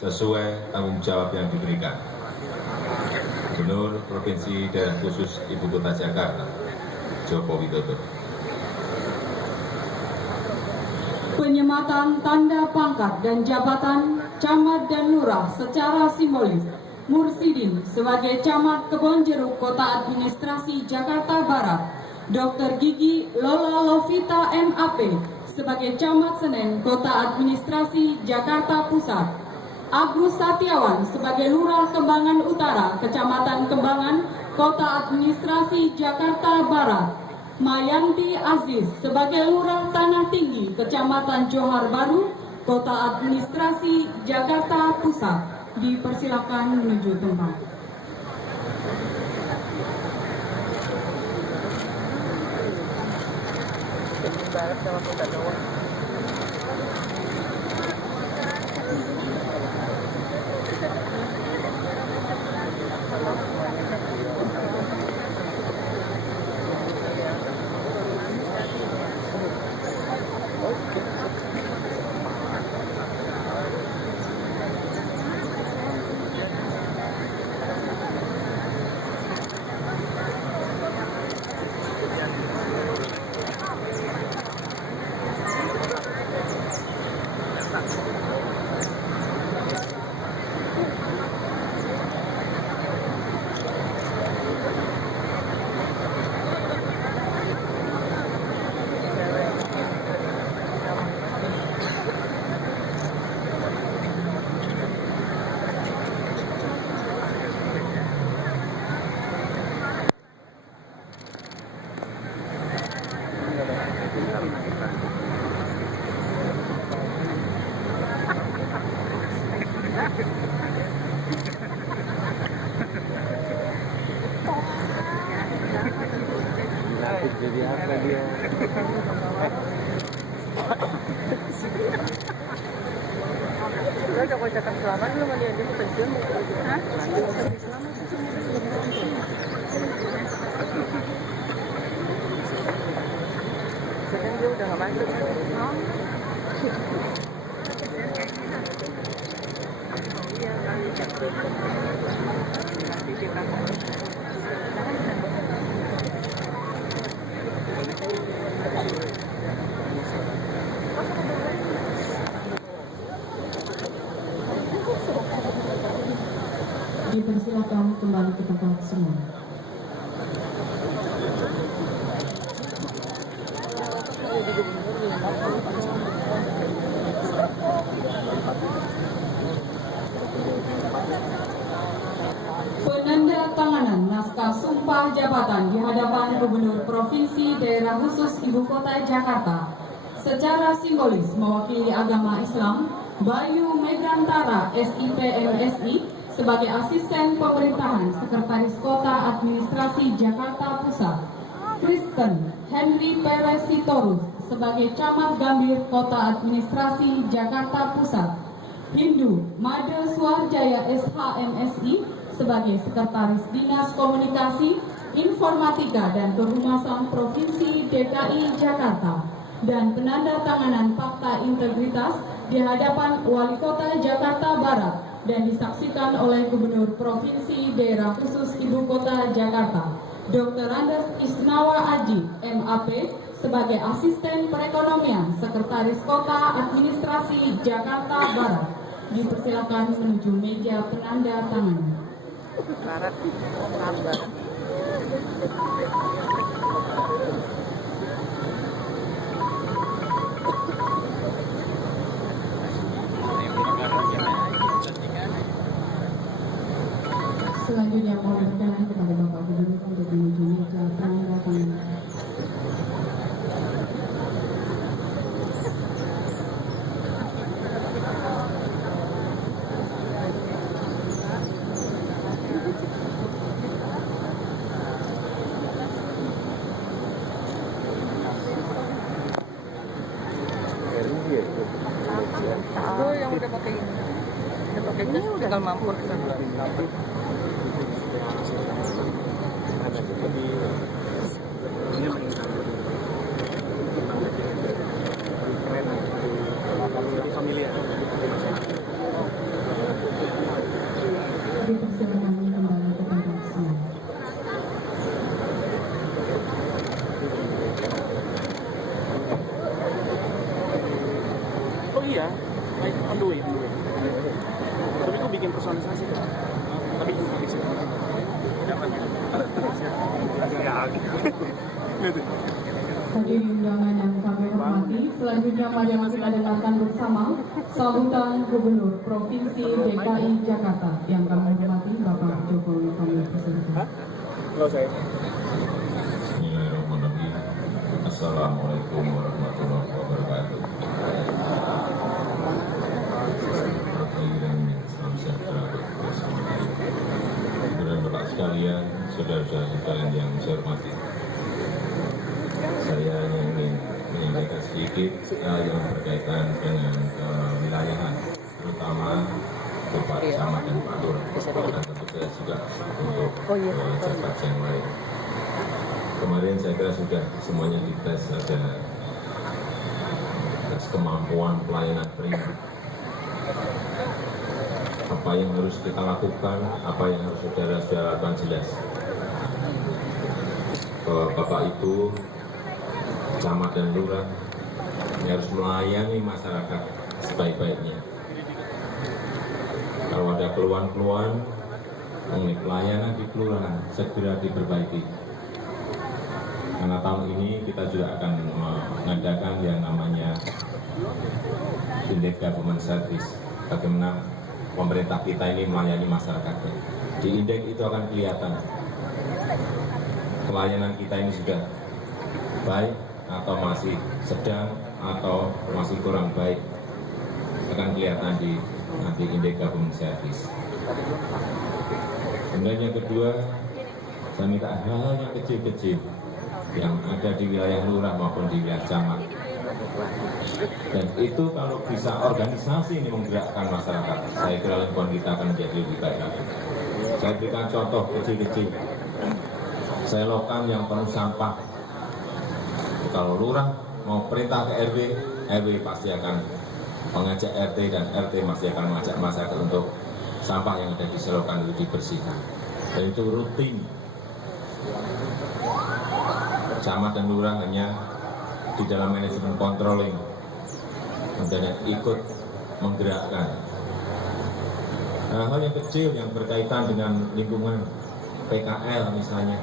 sesuai tanggung jawab yang diberikan. Gubernur Provinsi Daerah Khusus Ibu Kota Jakarta, Joko Widodo. Penyematan tanda pangkat dan jabatan camat dan lurah secara simbolis. Mursidin sebagai Camat Kebonjeruk Kota Administrasi Jakarta Barat, Dr. Gigi Lola Lovita MAP sebagai Camat Senen Kota Administrasi Jakarta Pusat, Agus Satiawan sebagai Lurah Kembangan Utara Kecamatan Kembangan Kota Administrasi Jakarta Barat, Mayanti Aziz sebagai Lurah Tanah Tinggi Kecamatan Johar Baru Kota Administrasi Jakarta Pusat. Dipersilakan menuju tempat. Jadi apa dia? Udah kau cakap selamat belum dia mau pensiun? Hah? Selamat. Sekarang dia udah nggak masuk. Oh. Iya, nanti kita. Dipersilakan kembali ke tempat semua. Penandatanganan naskah sumpah jabatan di hadapan Gubernur Provinsi Daerah Khusus Ibu Kota Jakarta secara simbolis mewakili agama Islam, Bayu Megrantara SIP MSI sebagai Asisten Pemerintahan Sekretaris Kota Administrasi Jakarta Pusat, Kristen Henry Perez Sitorus sebagai Camat Gambir Kota Administrasi Jakarta Pusat, Hindu Made Suarjaya SHMSI sebagai Sekretaris Dinas Komunikasi, Informatika dan Kehumasan Provinsi DKI Jakarta, dan penandatanganan fakta integritas di hadapan Wali Kota Jakarta Barat dan disaksikan oleh Gubernur Provinsi Daerah Khusus Ibu Kota Jakarta, Dr. Andes Isnawa Aji, MAP, sebagai Asisten Perekonomian Sekretaris Kota Administrasi Jakarta Barat. Dipersilakan menuju meja penanda tanganan. Barat, Barat. Selanjutnya mohon berkenan kepada Bapak Gubernur untuk menuju meja penanda tanganan. Itu yang udah pakai ini, udah pakai jas, tinggal mampur ke sana. bikin personalisasi kan? Tapi bisa. Hadirin undangan yang kami hormati, selanjutnya mari kita dengarkan bersama sambutan Gubernur Provinsi DKI Jakarta yang kami hormati Bapak Jokowi kami persilakan. Kalau saya. Bismillahirrahmanirrahim. Assalamualaikum warahmatullahi wabarakatuh. Salam sejahtera bagi kita semua. Saudara Bapak sekalian, saudara-saudara sekalian yang saya hormati, saya ingin menyampaikan sedikit yang berkaitan dengan wilayahan, terutama Bapak Camat dan Pak Lurah, dan tentu saja juga untuk jabat yang lain. Kemarin saya kira sudah semuanya dites, ada tes kemampuan pelayanan pribadi. Apa yang harus kita lakukan, apa yang harus saudara-saudara lakukan jelas. Bapak Ibu, camat dan lurah harus melayani masyarakat sebaik-baiknya. Kalau ada keluhan-keluhan mengenai pelayanan di kelurahan, segera diperbaiki. Karena tahun ini kita juga akan mengadakan yang namanya Indeks Government Service. Bagaimana pemerintah kita ini melayani masyarakatnya. Di indeks itu akan kelihatan pelayanan kita ini sudah baik atau masih sedang atau masih kurang baik, akan kelihatan di nanti indeks government service. Kemudian yang kedua, saya minta hal-hal yang kecil-kecil yang ada di wilayah lurah maupun di wilayah camat. Dan itu kalau bisa organisasi ini menggerakkan masyarakat, saya kira lingkungan kita akan menjadi lebih baik lagi. Saya berikan contoh kecil-kecil. Selokan yang penuh sampah. Kalau lurah mau perintah ke RW, RW pasti akan mengajak RT dan RT masih akan mengajak masyarakat untuk sampah yang ada di selokan itu dibersihkan. Dan itu rutin. Camat dan lurah hanya di dalam manajemen controlling dan ikut menggerakkan. Hal-hal yang kecil yang berkaitan dengan lingkungan, PKL misalnya,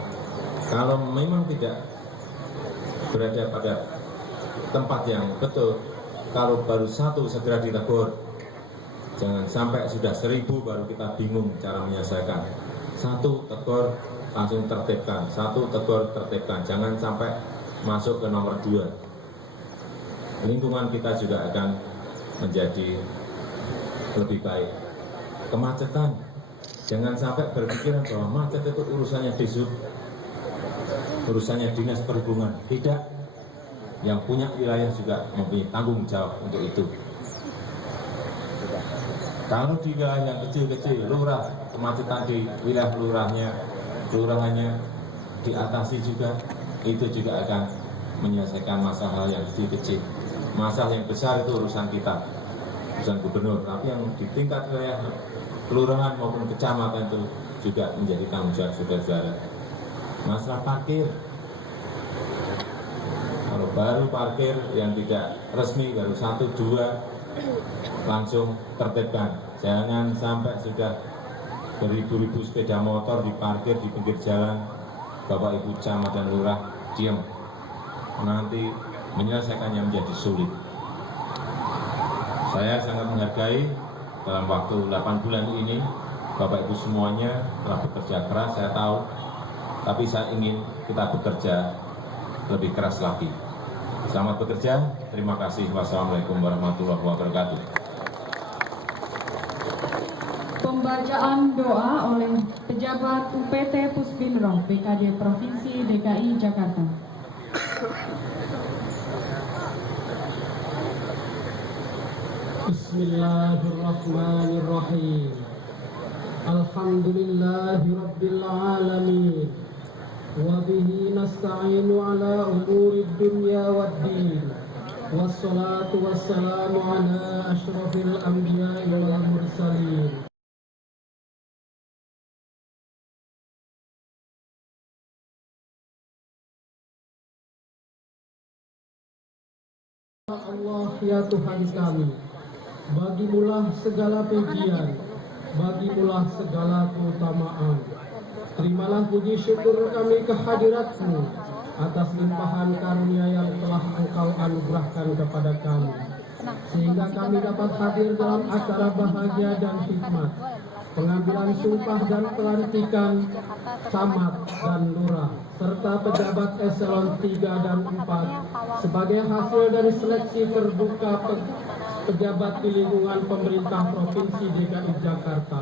kalau memang tidak berada pada tempat yang betul, kalau baru satu segera ditegur, jangan sampai sudah 1000 baru kita bingung cara menyelesaikan. Satu tegur langsung tertibkan, satu tegur tertibkan, jangan sampai masuk ke nomor 2. Lingkungan kita juga akan menjadi lebih baik. Kemacetan, jangan sampai berpikiran bahwa macet itu urusannya Dishub, urusannya dinas perhubungan. Tidak, yang punya wilayah juga mempunyai tanggung jawab untuk itu. Kalau di wilayah yang kecil-kecil, lurah, kemacetan di wilayah kelurahannya diatasi juga, itu juga akan menyelesaikan masalah yang kecil-kecil. Masalah yang besar itu urusan kita, urusan gubernur, tapi yang di tingkat wilayah kelurahan maupun kecamatan itu juga menjadi tanggung jawab saudara-saudara. Masalah parkir, kalau baru parkir yang tidak resmi baru 1-2 langsung tertibkan. Jangan sampai sudah beribu-ribu sepeda motor diparkir di pinggir jalan, Bapak Ibu camat dan lurah diam, nanti menyelesaikannya menjadi sulit. Saya sangat menghargai dalam waktu 8 bulan ini Bapak Ibu semuanya telah bekerja keras, saya tahu, tapi saya ingin kita bekerja lebih keras lagi. Selamat bekerja, terima kasih. Wassalamualaikum warahmatullahi wabarakatuh. Pembacaan doa oleh pejabat UPT Pusbinro BKD Provinsi DKI Jakarta. Bismillahirrahmanirrahim. Alhamdulillahi Rabbil Alamin. Wabihi nasta'inu ala umuri dunya waddin. Wassalatu wassalamu ala ashrafil anbiya wal mursalin. Allah ya Tuhan kami, bagimulah segala pujian, bagimulah segala keutamaan. Terimalah puji syukur kami kehadirat-Mu atas limpahan karunia yang telah Engkau anugerahkan kepada kami, sehingga kami dapat hadir dalam acara bahagia dan hikmat, pengambilan sumpah dan pelantikan camat dan lurah, serta pejabat eselon 3 dan 4 sebagai hasil dari seleksi terbuka pejabat di lingkungan pemerintah Provinsi DKI Jakarta.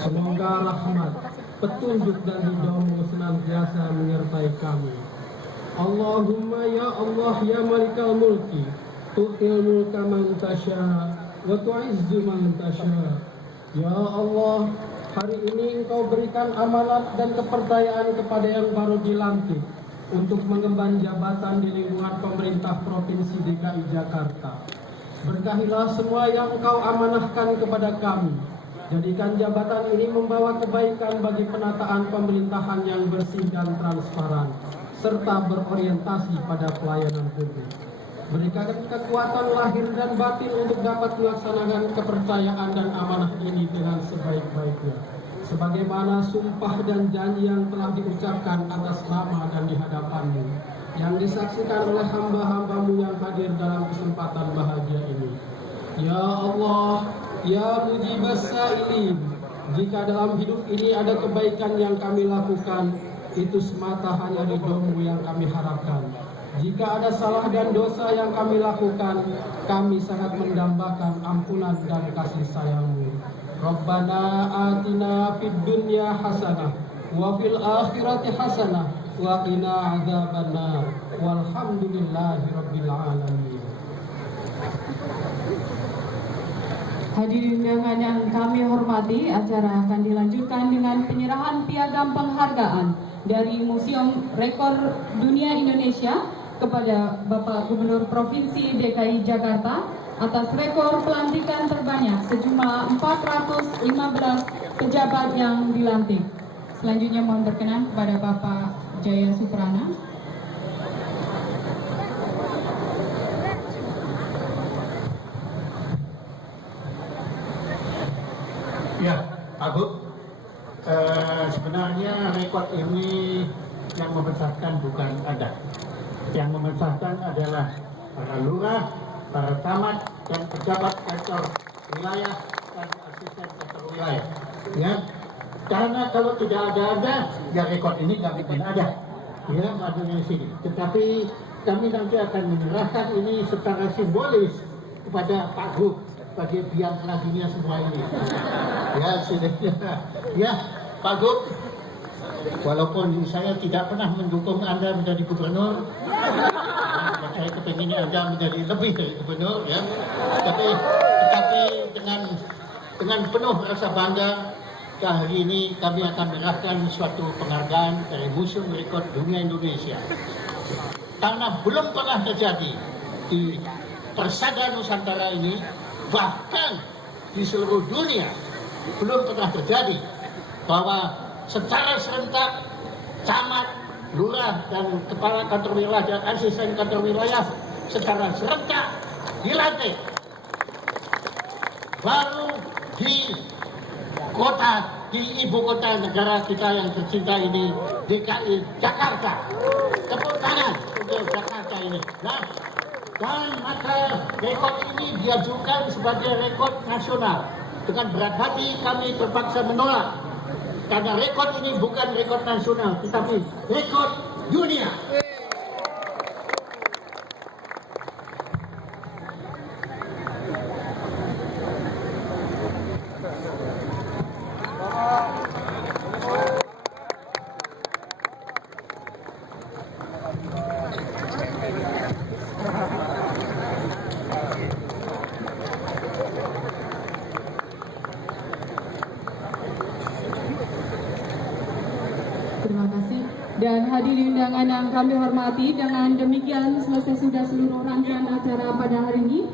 Semoga rahmat, petunjuk dan ridho-Mu senantiasa menyertai kami. Allahumma ya Allah ya Malikal Mulki, tu'til mulka man tasya wa tu'izzu man tasya. Ya Allah, hari ini Engkau berikan amanat dan kepercayaan kepada yang baru dilantik untuk mengemban jabatan di lingkungan pemerintah Provinsi DKI Jakarta. Berkahilah semua yang Engkau amanahkan kepada kami. Jadikan jabatan ini membawa kebaikan bagi penataan pemerintahan yang bersih dan transparan, serta berorientasi pada pelayanan publik. Berikan kekuatan lahir dan batin untuk dapat melaksanakan kepercayaan dan amanah ini dengan sebaik-baiknya, sebagaimana sumpah dan janji yang telah diucapkan atas nama dan di hadapan-Mu, yang disaksikan oleh hamba-hamba-Mu yang hadir dalam kesempatan bahagia ini. Ya Allah, ya Mujibas Sa'ilin, jika dalam hidup ini ada kebaikan yang kami lakukan, itu semata hanya ridho-Mu yang kami harapkan. Jika ada salah dan dosa yang kami lakukan, kami sangat mendambakan ampunan dan kasih sayang-Mu. Rabbana atina fid dunya hasanah wa fil akhirati hasanah wa qina adzabannar. Walhamdulillahi rabbil alamin. Hadirin undangan yang kami hormati, acara akan dilanjutkan dengan penyerahan piagam penghargaan dari Museum Rekor Dunia Indonesia kepada Bapak Gubernur Provinsi DKI Jakarta atas rekor pelantikan terbanyak sejumlah 415 pejabat yang dilantik. Selanjutnya mohon berkenan kepada Bapak Jaya Suprana. Ya, Pak Gub, sebenarnya rekor ini yang membesarkan bukan Anda. Yang membesarkan adalah para lurah, para camat, dan pejabat kantor wilayah dan asisten kantor wilayah. Ya, karena kalau tidak ada Anda, ya rekor ini nggak mungkin ada. Ya, adanya di sini. Tetapi kami nanti akan menyerahkan ini secara simbolis kepada Pak Gub sebagai biang laginya semua ini. Ya, sudah. Ya, Pak Gub, walaupun saya tidak pernah mendukung Anda menjadi gubernur, saya kepinginnya Anda menjadi lebih dari gubernur, ya. Tetapi dengan penuh rasa bangga, hari ini kami akan menyerahkan suatu penghargaan dari Museum Rekor Dunia Indonesia. Karena belum pernah terjadi di Persada Nusantara ini, bahkan di seluruh dunia belum pernah terjadi bahwa secara serentak camat, lurah, dan kepala kantor wilayah dan asisten kantor wilayah secara serentak dilantik. Baru di ibu kota negara kita yang tercinta ini, DKI Jakarta. Tepuk tangan untuk Jakarta ini. Nah, dan maka rekor ini diajukan sebagai rekor nasional. Dengan berat hati kami terpaksa menolak. Karena rekor ini bukan rekor nasional, tetapi rekor dunia. Terima kasih. Dan hadirin undangan yang kami hormati, dengan demikian selesai sudah seluruh rangkaian acara pada hari ini.